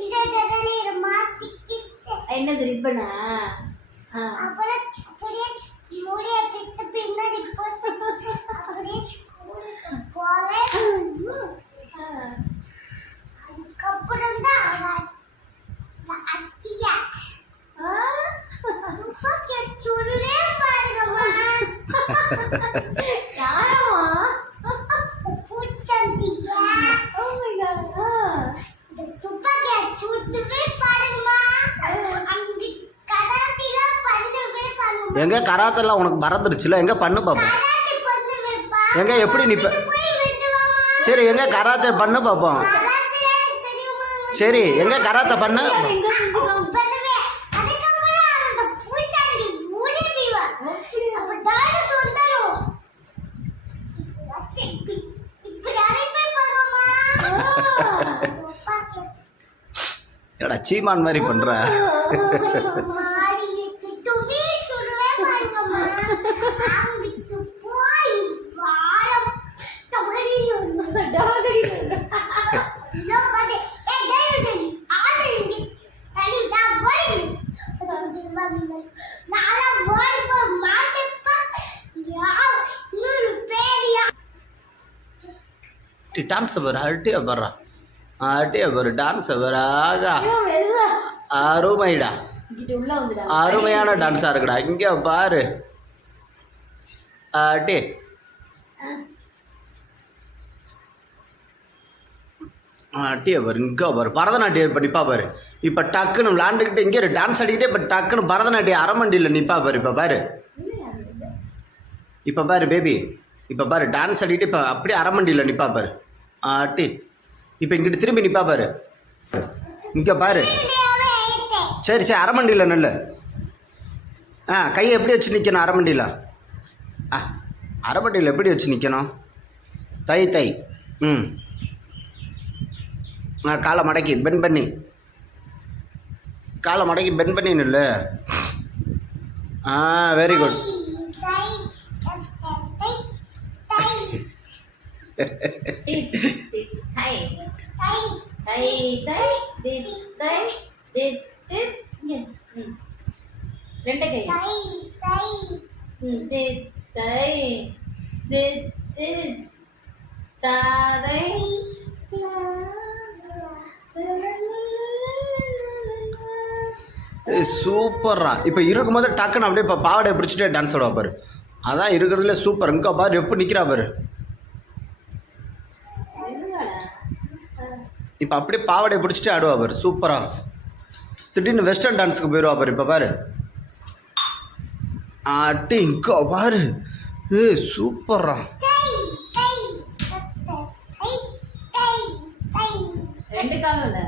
இந்த ஜன்னலை மாத்திக்கிட்டு என்னது ரிப்பனா அப்புறம் அப்படியே மூடிய பித்து பின்னாடி போட்டு அப்படியே ஸ்கூலுக்கு போவேன். அதுக்கப்புறம் தான் அத்தியா துப்பாக்கிய சுருளே பாருங்கம்மா. யாரம்மா? பூச்சந்தியா ஓ மை காட். இந்த துப்பாக்கிய சுட்டுவே பாருங்கம்மா. அங்க கராத்தில பண்ணுவே பாருங்கம்மா. எங்க கராத்தெல்லாம் உனக்கு மறந்துடுச்சுல, எங்க பண்ணு பாப்போம். கராத்தி பண்ணுவே பா. எங்க எப்படி நீ போய் விட்டுவாமா. சரி எங்க கராத்தே பண்ணு பாப்போம். கராத்தில தெரியுமா? சரி எங்க கராத்தே பண்ணு. எங்க செஞ்சுக்கலாம்? பண்ணுவே. அதுக்கப்புறம் அந்த பூச்சந்தி மூடிடுவா. அப்ப டான்ஸ் சொந்தரும். வச்சி இப்படி அரைப்பை பாருங்கம்மா. துப்பாக்கிய ஏடா சீமான் மாதிரி பண்ற. மாடி பித்துவே சுடுவே பாருங்கம்மா. அங்கிட்டு போய் வாழ தவறியோ. டாகடி. இதோ பாரு. ஏய் தேவதே ஆடுங்க. தடி தா போய். அது திரும்பில. நாளா ஓடி போ மாட்டேப்பா. யா இன்னொரு பேடியா. டான்ஸ் பாரு, அட்டியா பாரு, அட்டியா பாரு, டான்ஸ் பாரு. ஆகா ஐயோ வெல்ல. அருமைடா, இங்க உள்ள வந்துடா. அருமையான டான்ஸா இருக்குடா. இங்க பாரு அட்டி. அட்டியா பாரு, இங்க பாரு பரதநாட்டியம் இப்போ நிப்பா பாரு. இப்போ டக்குன்னு விளாண்டுக்கிட்டு இங்கே டான்ஸ் ஆடிக்கிட்டே இப்போ டக்குன்னு பரதநாட்டியம் அரமண்டியில் நிப்பா பாரு. இப்போ பாரு, இப்போ பாரு பேபி, இப்போ பாரு டான்ஸ் ஆடிக்கிட்டு இப்போ அப்படியே அரமண்டியில் நிப்பா பாரு. அட்டி இப்போ இங்கிட்டு திரும்பி நிப்பா பாரு. இங்கே பாரு. சரி சரி அரமண்டியில் நல்ல. கையை எப்படி வச்சு நிற்கணும் அரமண்டியில்? அரமண்டியில் எப்படி வச்சு நிற்கணும்? தை தை. காலை மடக்கி பென் பண்ணி, காலை மடக்கி பென் பண்ணி நில்லு. Very good. டை டை டை திட் டை திட் திட். ரெண்டு கை. திட் டை திட் திட் தாதை. சூப்பர்ரா. இப்போ இருக்கும்போது டக்குன்னு அப்படியே இப்போ பாவாடை பிடிச்சிட்டே டான்ஸ் ஆடுவா பாரு. அதான் இருக்கிறதுல சூப்பர். இங்கே பாரு எப்போ நிற்கிறா பாரு. இப்போ அப்படியே பாவாடை பிடிச்சிட்டே ஆடுவா பாரு. சூப்பராக திடீர்னு வெஸ்டர்ன் டான்ஸுக்கு போயிடுவா பாரு. இப்போ பாரு அட்டி இங்கே பாரு. சூப்பர்ரா. ரெண்டு காலம் இல்லை.